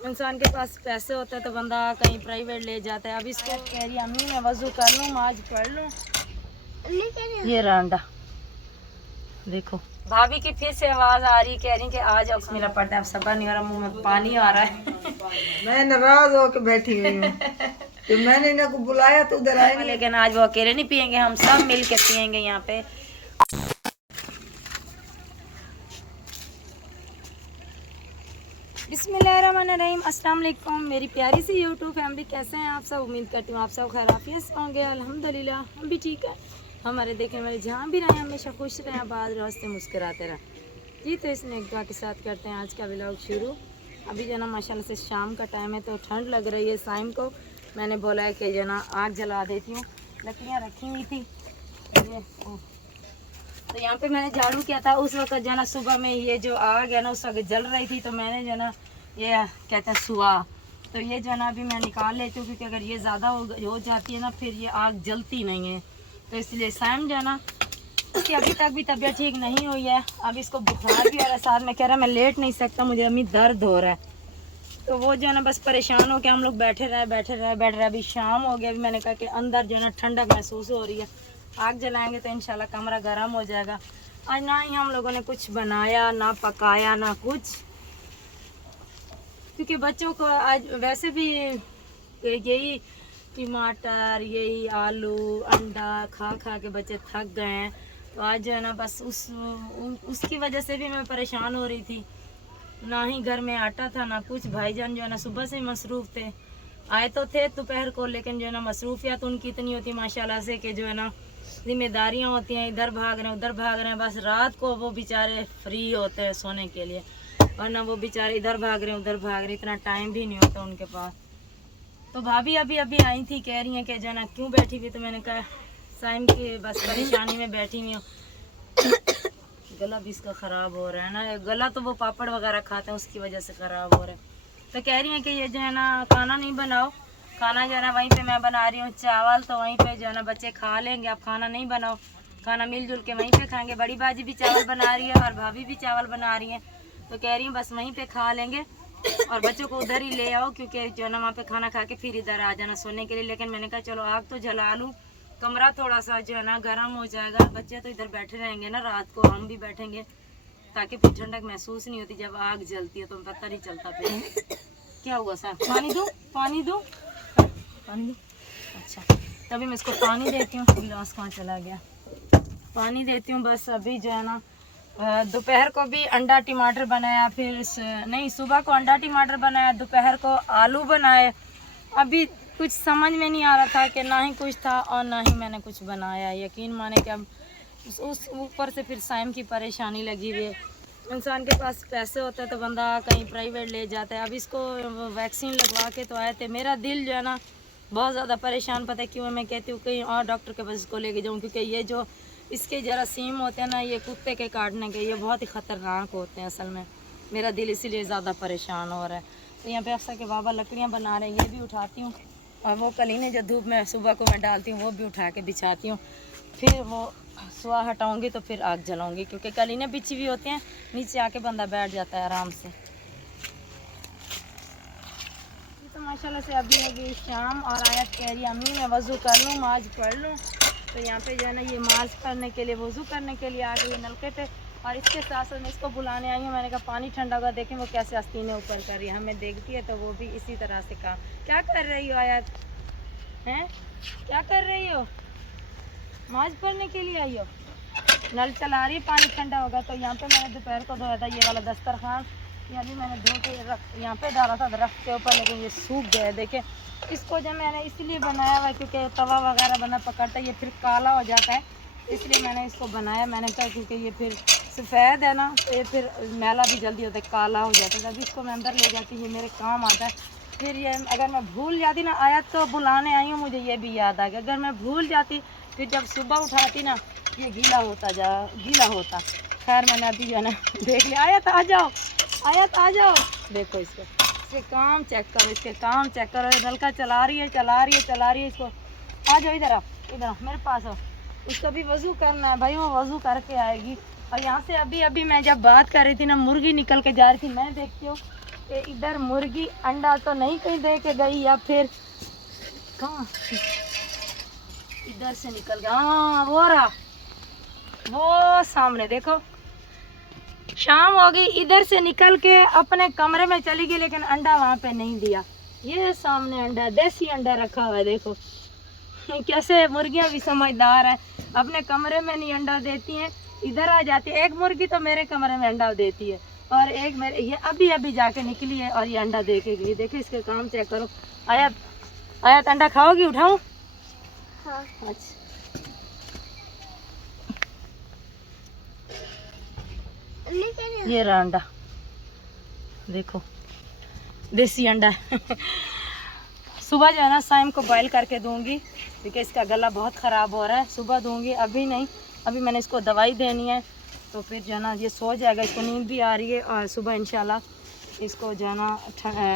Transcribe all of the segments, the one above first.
इंसान के पास पैसे होते हैं तो बंदा कहीं प्राइवेट ले जाता है। अब इसको कह रही अम्मी मैं वज़ू कर लूँ, माज पढ़ लूँ। ये रांडा देखो, भाभी की फिर से आवाज़ आ रही, कह रही कि आ जाओ। मेरा पड़ता है, अब सब्र नहीं हो रहा, मुंह में पानी आ रहा है। मैं नाराज होकर बैठी हुई हूँ कि मैंने इनको बुलाया तो उधर आए नहीं। लेकिन आज वो अकेले नहीं पियेंगे, हम सब मिल के पियेंगे यहाँ पे। बिस्मिल्लाहिर्रहमानिर्रहीम, अस्सलाम वालेकुम मेरी प्यारी सी यूट्यूब फैमिली, कैसे हैं आप सब? उम्मीद करती हूँ आप सब खैरियत से होंगे। अल्हम्दुलिल्लाह हम भी ठीक है। हमारे देखने वाले जहाँ भी रहें हमेशा खुश रहें, आबाद रहो, हंसते मुस्कुराते रहें जी। तो इसने एक दुआ के साथ करते हैं आज का व्लॉग शुरू। अभी जो ना माशाल्लाह से शाम का टाइम है तो ठंड लग रही है। शाम को मैंने बोला है कि जो ना आग जला देती हूँ, लकड़ियाँ रखी हुई थी ये, तो यहाँ पे मैंने झाड़ू किया था उस वक्त जो ना सुबह में ये जो आग है ना उस वक्त जल रही थी, तो मैंने जो ना ये कहते हैं सुहा, तो ये जो ना अभी मैं निकाल लेती हूँ क्योंकि अगर ये ज़्यादा हो जाती है ना फिर ये आग जलती नहीं है। तो इसलिए शाम जो ना इसकी अभी तक भी तबीयत ठीक नहीं हुई है। अब इसको बुखार भी हो रहा है, साथ में कह रहा है मैं लेट नहीं सकता, मुझे अम्मी दर्द हो रहा है। तो वो जो है ना बस परेशान हो के हम लोग बैठे रहे। अभी शाम हो गया, अभी मैंने कहा कि अंदर जो है ना ठंडक महसूस हो रही है, आग जलाएंगे तो इंशाल्लाह कमरा गर्म हो जाएगा। आज ना ही हम लोगों ने कुछ बनाया, ना पकाया, ना कुछ, क्योंकि बच्चों को आज वैसे भी यही टमाटर, यही आलू, अंडा खा खा के बच्चे थक गए हैं। तो आज जो है ना बस उसकी वजह से भी मैं परेशान हो रही थी। ना ही घर में आटा था ना कुछ। भाईजान जो है ना सुबह से मसरूफ़ थे, आए तो थे दोपहर को, लेकिन जो है ना मसरूफियत उनकी इतनी होती माशाल्लाह से कि जो है ना जिम्मेदारियां होती हैं, इधर भाग रहे हैं उधर भाग रहे हैं। बस रात को वो बेचारे फ्री होते हैं सोने के लिए, वरना वो बेचारे इधर भाग रहे हैं उधर भाग रहे हैं, इतना टाइम भी नहीं होता उनके पास। तो भाभी अभी अभी आई थी, कह रही हैं कि जो है ना क्यों बैठी हुई, तो मैंने कहा साइम की बस परेशानी में बैठी हुई हूँ। गला भी इसका ख़राब हो रहा है ना, गला तो वो पापड़ वगैरह खाते हैं उसकी वजह से ख़राब हो रहा है। तो कह रही हैं कि ये जो है ना खाना नहीं बनाओ, खाना जो है ना वहीं पे मैं बना रही हूँ, चावल तो वहीं पे जो है ना बच्चे खा लेंगे, आप खाना नहीं बनाओ, खाना मिलजुल के वहीं पे खाएंगे। बड़ी बाजी भी चावल बना रही है और भाभी भी चावल बना रही हैं, तो कह रही हूँ बस वहीं पे खा लेंगे और बच्चों को उधर ही ले आओ, क्योंकि जो है ना वहाँ पे खाना खा के फिर इधर आ जाना सोने के लिए। लेकिन मैंने कहा चलो आग तो जला लूँ, कमरा थोड़ा सा जो है ना गर्म हो जाएगा, बच्चे तो इधर बैठे रहेंगे ना, रात को हम भी बैठेंगे, ताकि फिर ठंडक महसूस नहीं होती। जब आग जलती है तो पता नहीं चलता फिर क्या हुआ। सर पानी दूँ, पानी दूँ, पानी दूँ? अच्छा, तभी मैं इसको पानी देती हूँ। गिलास कहाँ चला गया? पानी देती हूँ बस। अभी जो है ना दोपहर को भी अंडा टमाटर बनाया, फिर नहीं सुबह को अंडा टमाटर बनाया, दोपहर को आलू बनाए। अभी कुछ समझ में नहीं आ रहा था कि ना ही कुछ था और ना ही मैंने कुछ बनाया। यकीन माने कि अब उस ऊपर से फिर साइम की परेशानी लगी हुई है। इंसान के पास पैसे होते हैं तो बंदा कहीं प्राइवेट ले जाता है। अब इसको वैक्सीन लगवा के तो आए थे, मेरा दिल जो है ना बहुत ज़्यादा परेशान, पता है क्यों? मैं कहती हूँ कहीं और डॉक्टर के पास इसको लेके जाऊँ, क्योंकि ये जो इसके जरासीम होते हैं ना, ये कुत्ते के काटने के, ये बहुत ही ख़तरनाक होते हैं असल में। मेरा दिल इसीलिए ज़्यादा परेशान हो रहा है। तो यहाँ पे अफसर के बाबा लकड़ियाँ बना रहे हैं, ये भी उठाती हूँ, और वो कलीने जो धूप में सुबह को मैं डालती हूँ वो भी उठा के बिछाती हूँ। फिर वो सुहा हटाऊँगी तो फिर आग जलाऊँगी, क्योंकि कलीने बिछी हुई होती हैं, नीचे आके बंदा बैठ जाता है आराम से। तो माशाल्लाह से अभी लगी शाम और आयत कह रही अम्मी मैं वज़ू कर लूँ, माज पढ़ लूँ। तो यहाँ पे जो है ना ये माज पढ़ने के लिए, वज़ू करने के लिए आ गई है नलके पे, और इसके साथ साथ मैं इसको बुलाने आई हूँ। मैंने कहा पानी ठंडा होगा, देखें वो कैसे आस्तीनें ऊपर कर रही है, हमें देखती है तो वो भी इसी तरह से काम। क्या कर रही हो आयत? हैं क्या कर रही हो? माज पढ़ने के लिए आई हो? नल चला रही है, पानी ठंडा होगा। तो यहाँ पे मैंने दोपहर को धोया था ये वाला दस्तरखान, ये अभी मैंने धो के यहाँ पे डाला था दरख्त के ऊपर, लेकिन ये सूख गया। देखे इसको जब मैंने इसलिए बनाया हुआ क्योंकि तवा वगैरह बना पकड़ता है, ये फिर काला हो जाता है, इसलिए मैंने इसको बनाया। मैंने कहा क्योंकि ये फिर सफ़ेद है ना, तो ये फिर मैला भी जल्दी होता है, काला हो जाता है। जब इसको मैं अंदर ले जाती ये मेरे काम आता है। फिर ये अगर मैं भूल जाती ना, आयत को बुलाने आई हूँ, मुझे ये भी याद आ गया, अगर मैं भूल जाती फिर जब सुबह उठाती ना ये गीला होता। खैर मैंने अभी जो है ना देख लिया। आयत आ जाओ, आयत आ जाओ, देखो इसके काम चेक करो, इसके काम चेक करो। नलका चला रही है इसको। आ जाओ इधर, इधर मेरे पास आओ। उसको भी वज़ू करना है भाई, वो वज़ू करके आएगी। और यहाँ से अभी अभी मैं जब बात कर रही थी ना, मुर्गी निकल के जा रही थी। मैं देखती हूँ कि इधर मुर्गी अंडा तो नहीं कहीं दे के गई, या फिर कहाँ इधर से निकल गया। हाँ वो रहा, वो सामने देखो। शाम हो गई, इधर से निकल के अपने कमरे में चली गई, लेकिन अंडा वहाँ पे नहीं दिया। ये सामने अंडा, देसी अंडा रखा हुआ है, देखो कैसे मुर्गियाँ भी समझदार है, अपने कमरे में नहीं अंडा देती हैं, इधर आ जाती है। एक मुर्गी तो मेरे कमरे में अंडा देती है, और एक मेरे, ये अभी अभी जाके निकली है और ये अंडा दे के गई। देखो इसके काम चेक करो। आयत, आयत अंडा खाओगी? उठाऊं? हाँ। अच्छा ये रहा अंडा, देखो देसी अंडा है। सुबह जो है ना साइम को बॉईल करके दूंगी, क्योंकि इसका गला बहुत ख़राब हो रहा है। सुबह दूंगी, अभी नहीं, अभी मैंने इसको दवाई देनी है, तो फिर जो है ना ये सो जाएगा। इसको नींद भी आ रही है, और सुबह इंशाल्लाह इसको जो है ना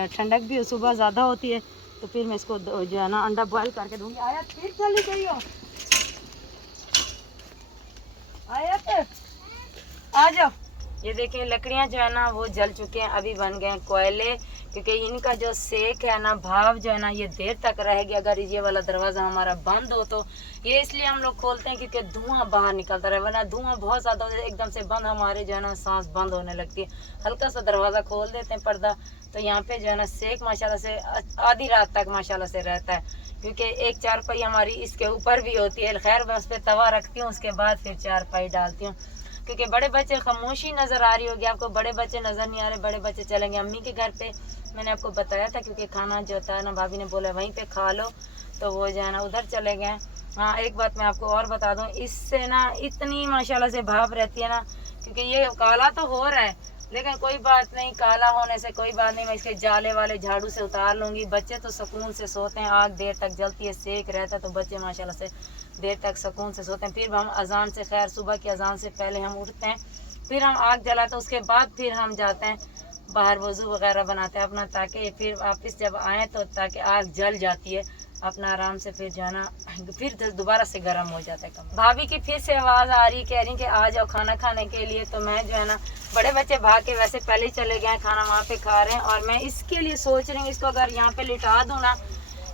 ठंडक भी सुबह ज़्यादा होती है, तो फिर मैं इसको जो है ना अंडा बॉईल करके दूंगी। आया फिर चली गई हो, आया फिर आ जाओ। ये देखिए लकड़ियाँ जो है ना वो जल चुके हैं, अभी बन गए हैं कोयले, क्योंकि इनका जो सेक है ना, भाव जो है ना, ये देर तक रहेगी। अगर ये वाला दरवाज़ा हमारा बंद हो तो ये इसलिए हम लोग खोलते हैं, क्योंकि धुआं बाहर निकलता रहे, वरना धुआं बहुत ज़्यादा हो जाए एकदम से बंद, हमारे जो है ना सांस बंद होने लगती है। हल्का सा दरवाज़ा खोल देते हैं पर्दा, तो यहाँ पे जो है ना सेक माशाल्लाह से आधी रात तक माशाल्लाह से रहता है, क्योंकि एक चारपाई हमारी इसके ऊपर भी होती है। खैर मैं उस पर तवा रखती हूँ, उसके बाद फिर चारपाई डालती हूँ, क्योंकि बड़े बच्चे, खामोशी नज़र आ रही होगी आपको, बड़े बच्चे नज़र नहीं आ रहे। बड़े बच्चे चलेंगे अम्मी के घर पे, मैंने आपको बताया था, क्योंकि खाना जो होता है ना भाभी ने बोला वहीं पे खा लो, तो वो जो है ना उधर चले गए। हाँ एक बात मैं आपको और बता दूँ, इससे ना इतनी माशाल्लाह से भाप रहती है ना, क्योंकि ये काला तो हो रहा है, लेकिन कोई बात नहीं, काला होने से कोई बात नहीं, मैं इसके जाले वाले झाड़ू से उतार लूँगी। बच्चे तो सुकून से सोते हैं, आग देर तक जलती है, सेक रहता है, तो बच्चे माशाल्लाह से देर तक सुकून से सोते हैं। फिर हम अजान से, खैर सुबह की अजान से पहले हम उठते हैं, फिर हम आग जलाते हैं, उसके बाद फिर हम जाते हैं बाहर वज़ू वगैरह बनाते हैं अपना, ताकि फिर वापस जब आएँ तो ताकि आग जल जाती है अपना आराम से, फिर जाना फिर दोबारा से गर्म हो जाता है कमरा। भाभी की फिर से आवाज़ आ रही, कह रही कि आ जाओ खाना खाने के लिए, तो मैं जो है ना, बड़े बच्चे भाग के वैसे पहले ही चले गए, खाना वहाँ पे खा रहे हैं, और मैं इसके लिए सोच रही हूँ इसको अगर यहाँ पे लिटा दूँ ना,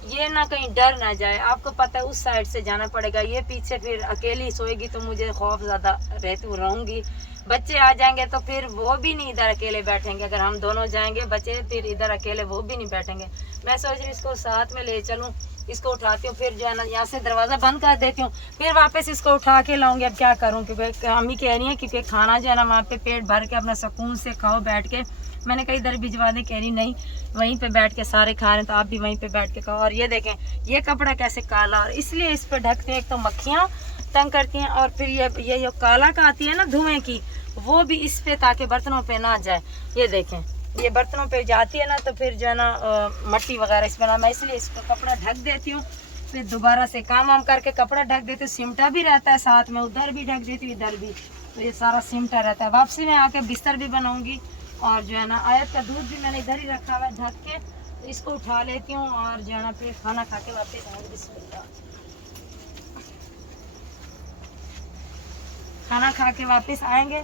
ये ना कहीं डर ना जाए। आपको पता है उस साइड से जाना पड़ेगा, ये पीछे फिर अकेली सोएगी तो मुझे खौफ ज़्यादा रहूँगी। बच्चे आ जाएंगे तो फिर वो भी नहीं इधर अकेले बैठेंगे, अगर हम दोनों जाएंगे बच्चे फिर इधर अकेले वो भी नहीं बैठेंगे। मैं सोच रही हूँ इसको साथ में ले चलूँ, इसको उठाती हूँ, फिर जो है ना यहाँ से दरवाज़ा बंद कर देती हूँ, फिर वापस इसको उठा के लाऊंगी। अब क्या करूँ, क्योंकि अम्मी कह रही है क्योंकि खाना जो है ना वहाँ पे पेट भर के अपना सुकून से खाओ बैठ के। मैंने कहीं इधर भिजवा दे, कह रही नहीं वहीं पे बैठ के सारे खा रहे हैं, तो आप भी वहीं पे बैठ के खाओ। और ये देखें ये कपड़ा कैसे काला, और इसलिए इस पर ढकते हैं, एक तो मक्खियाँ तंग करती हैं, और फिर ये काला का आती है ना धुएँ की, वो भी इस पे, ताकि बर्तनों पे ना जाए। ये देखें ये बर्तनों पे जाती है ना, तो फिर जो है ना मट्टी वगैरह इस पर ना, मैं इसलिए इसको कपड़ा ढक देती हूँ, फिर दोबारा से काम वाम करके कपड़ा ढक देती हूँ। सिमटा भी रहता है साथ में, उधर भी ढक देती हूँ, इधर भी, तो ये सारा सिमटा रहता है। वापसी में आके बिस्तर भी बनाऊंगी, और जो है ना आयत का दूध भी मैंने इधर ही रखा हुआ है ढक के, तो इसको उठा लेती हूँ, और जो है ना फिर खाना खा के वापस आऊँगी। खाना खा के वापस आएंगे,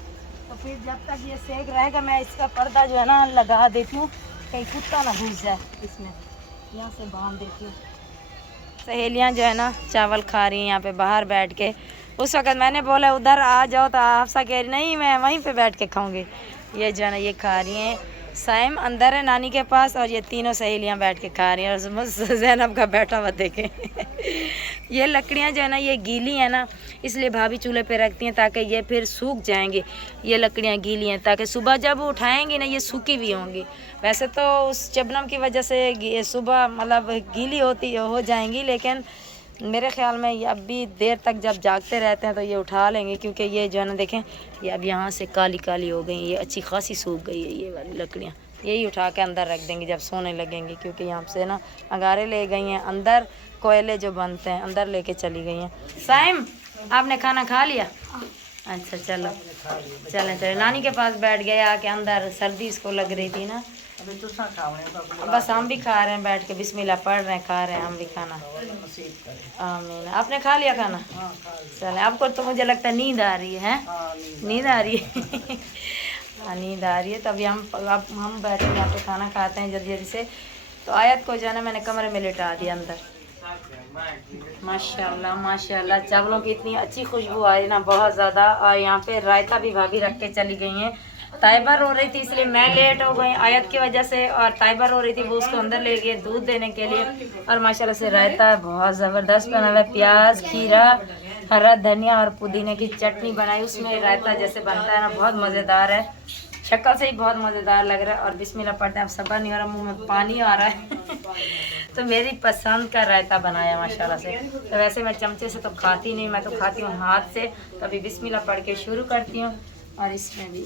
तो फिर जब तक ये सेक रहेगा मैं इसका पर्दा जो है ना लगा देती हूँ, कहीं कुत्ता ना घुस जाए इसमें, यहाँ से बांध देती हूँ। सहेलियाँ जो है ना चावल खा रही हैं यहाँ पे बाहर बैठ के। उस वक़्त मैंने बोला उधर आ जाओ, तो हाफसा कह रही नहीं मैं वहीं पे बैठ के खाऊंगी। ये जो है ना ये खा रही हैं, साइम अंदर है नानी के पास, और ये तीनों सहेलियाँ बैठ के खा रही हैं, और ज़ैनब का बैठा हुआ देखें। ये लकड़ियाँ जो है ना ये गीली है ना, इसलिए भाभी चूल्हे पे रखती हैं ताकि ये फिर सूख जाएंगी। ये लकड़ियाँ गीली हैं ताकि सुबह जब उठाएंगी ना ये सूखी भी होंगी। वैसे तो उस शबनम की वजह से सुबह मतलब गीली हो जाएंगी, लेकिन मेरे ख्याल में ये अब भी देर तक जब जागते रहते हैं तो ये उठा लेंगे, क्योंकि ये जो है ना देखें ये अब यहाँ से काली काली हो गई, ये अच्छी खासी सूख गई है ये वाली लकड़ियाँ। यही उठा के अंदर रख देंगे जब सोने लगेंगे, क्योंकि यहाँ से ना अंगारे ले गई हैं अंदर, कोयले जो बनते हैं अंदर लेके चली गई हैं। साइम आपने खाना खा लिया? अच्छा चलो चलें, तो नानी के पास बैठ गए आके अंदर, सर्दी इसको लग रही थी ना। बस हम भी खा रहे हैं बैठ के, बिस्मिल्लाह पढ़ रहे हैं, खा रहे हैं हम भी खाना। आमीन। आपने खा लिया खाना? चले, आपको तो मुझे लगता है नींद आ रही है, नींद आ रही है। नींद आ रही है। तो अभी हम बैठे यहाँ पे खाना खाते हैं जल्दी जल्दी से। तो आयत को जो है ना मैंने कमरे में लिटा दिया अंदर। माशाल्लाह माशाल्लाह चावलों की इतनी अच्छी खुशबू आ रही ना, बहुत ज़्यादा। और यहाँ पे रायता भी भाभी रख के चली गई हैं। ताइबा रो रही थी इसलिए मैं लेट हो गई आयत की वजह से, और ताइबा रो रही थी वो उसको अंदर ले गए दूध देने के लिए। और माशाल्लाह से रायता बहुत ज़बरदस्त बना हुआ है, प्याज, खीरा, हरा धनिया और पुदीने की चटनी बनाई। उसमें रायता जैसे बनता है ना, बहुत मज़ेदार है, शक्ल से ही बहुत मज़ेदार लग रहा है। और बिस्मिल्लाह पढ़ते हैं, अब सब्र नहीं हो रहा, मुँह में पानी आ रहा है। तो मेरी पसंद का रायता बनाया माशाल्लाह से। तो वैसे मैं चमचे से तो खाती नहीं, मैं तो खाती हूँ हाथ से। तो अभी बिस्मिल्लाह पढ़ के शुरू करती हूँ। और इसमें भी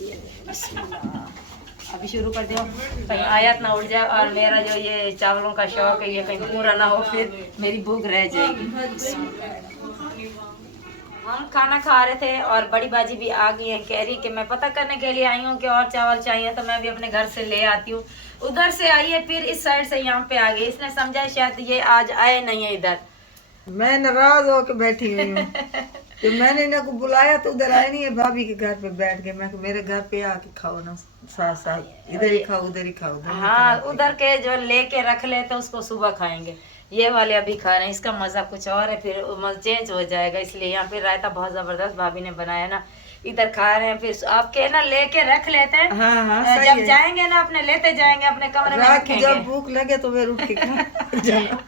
बिस्मिल्लाह अभी शुरू करती हूँ, कहीं आयत ना उड़ जाए और मेरा जो ये चावलों का शौक है ये कहीं पूरा ना हो, फिर मेरी भूख रह जाएगी। हम खाना खा रहे थे और बड़ी बाजी भी आ गई है, कह रही कि मैं पता करने के लिए आई हूँ कि और चावल चाहिए, तो मैं भी अपने घर से ले आती हूँ। उधर से आई है, फिर इस साइड से यहाँ पे आ गई। इसने समझा शायद ये आज आए नहीं है इधर। मैं नाराज होके बैठी हुई हूँ कि मैंने इन्हें को बुलाया तो उधर आए नहीं है, भाभी के घर पे बैठ के। मैं मेरे घर पे आके खाओ ना साथ साथ, इधर ही खाओ उधर ही खाओ। हाँ, उधर के जो लेके रख लेते उसको सुबह खाएंगे, ये वाले अभी खा रहे हैं। इसका मज़ा कुछ और है, फिर चेंज हो जाएगा। इसलिए यहाँ पे रायता बहुत ज़बरदस्त भाभी ने बनाया ना, इधर खा रहे हैं। फिर आपके ना लेके रख लेते हैं। हाँ हाँ जब जाएंगे ना अपने लेते जाएंगे अपने कमरे में रात की रखेंगे। जब भूख लगे तो फिर उठ के खा जाना।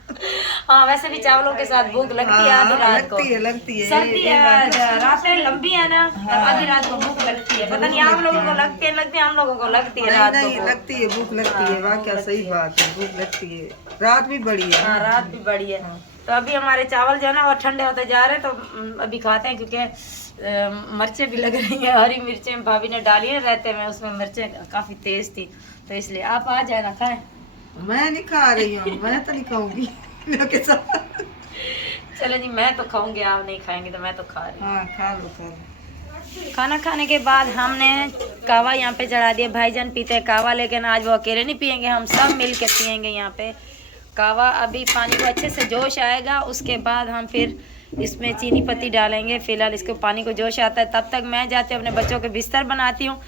हाँ, वैसे भी चावलों के साथ भूख लगती है आधी रात को। लगती है सर्दी है, रातें लंबी है ना, आधी रात को भूख लगती है। पता नहीं आप लोगों को लगती है, हम लोगों को लगती है रात नहीं को। लगती है, भूख लगती है, वाकया सही बात है, भूख लगती है। रात भी बड़ी है। हाँ, रात भी बड़ी है। तो अभी हमारे चावल जो है ना वो ठंडे होते जा रहे हैं, तो अभी खाते हैं। क्योंकि मिर्चें भी लग रही हैं, हरी मिर्चें भाभी ने डाली है रहते में, उसमें मिर्चें काफ़ी तेज़ थी, तो इसलिए आप आ जाए ना खाएं। मैं नहीं खा रही हूँ, मैं तो नहीं खाऊंगी के साथ। चलो जी, मैं तो खाऊंगी, आप नहीं खाएंगे तो मैं तो खा रही हूँ। हाँ खा लो खा लो। खाना खाने के बाद हमने कावा यहाँ पे चढ़ा दिया। भाईजान पीते हैं कावा, लेकिन आज वो अकेले नहीं पियेंगे, हम सब मिल के पियेंगे यहाँ पे कावा। अभी पानी को अच्छे से जोश आएगा, उसके बाद हम फिर इसमें चीनी पत्ती डालेंगे। फिलहाल इसको पानी को जोश आता है, तब तक मैं जाती हूँ अपने बच्चों के बिस्तर बनाती हूँ,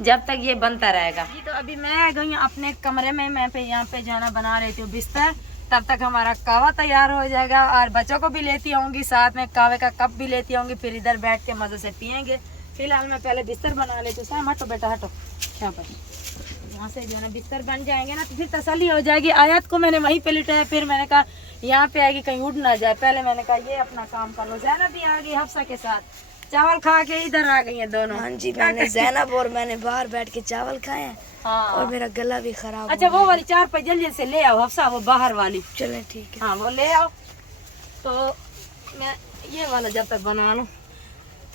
जब तक ये बनता रहेगा। तो अभी मैं आ गई हूँ अपने कमरे में, मैं यहाँ पे जाना बना लेती हूँ बिस्तर, तब तक हमारा कावा तैयार हो जाएगा। और बच्चों को भी लेती आऊँगी साथ में, कावे का कप भी लेती आऊँगी, फिर इधर बैठ के मज़े से पियेंगे। फिलहाल मैं पहले बिस्तर बना लेती हूँ। साम हटो बेटा हटो, यहाँ पर यहाँ से जो है ना बिस्तर बन जाएंगे ना, तो फिर तसल्ली हो जाएगी। आयत को मैंने वहीं पे लिटाया, फिर मैंने कहा यहाँ पे आएगी कहीं उड़ ना जाए, पहले मैंने कहा ये अपना काम कर लो। ज़ैनब भी आ गई हफ्सा के साथ, चावल खा के इधर आ गई हैं दोनों। हाँ जी, मैंने ज़ैनब और मैंने बाहर बैठ के चावल खाए हैं। हाँ, और मेरा गला भी खराब। अच्छा वो वाली चार पे जल्दी से ले आओ हफ्सा, वो बाहर वाली। चलें ठीक है। हाँ वो ले आओ, तो मैं ये वाला जब तक बना लूँ।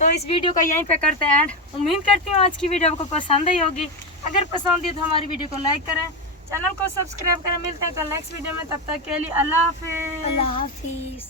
तो इस वीडियो को यहीं पे करते हैं एंड। उम्मीद करती हूँ आज की वीडियो आपको पसंद ही होगी। अगर पसंद है तो हमारी वीडियो को लाइक करें, चैनल को सब्सक्राइब करें। मिलते हैं कल नेक्स्ट वीडियो में, तब तक के लिए अल्लाह हाफिज़। अल्लाह हाफिज़।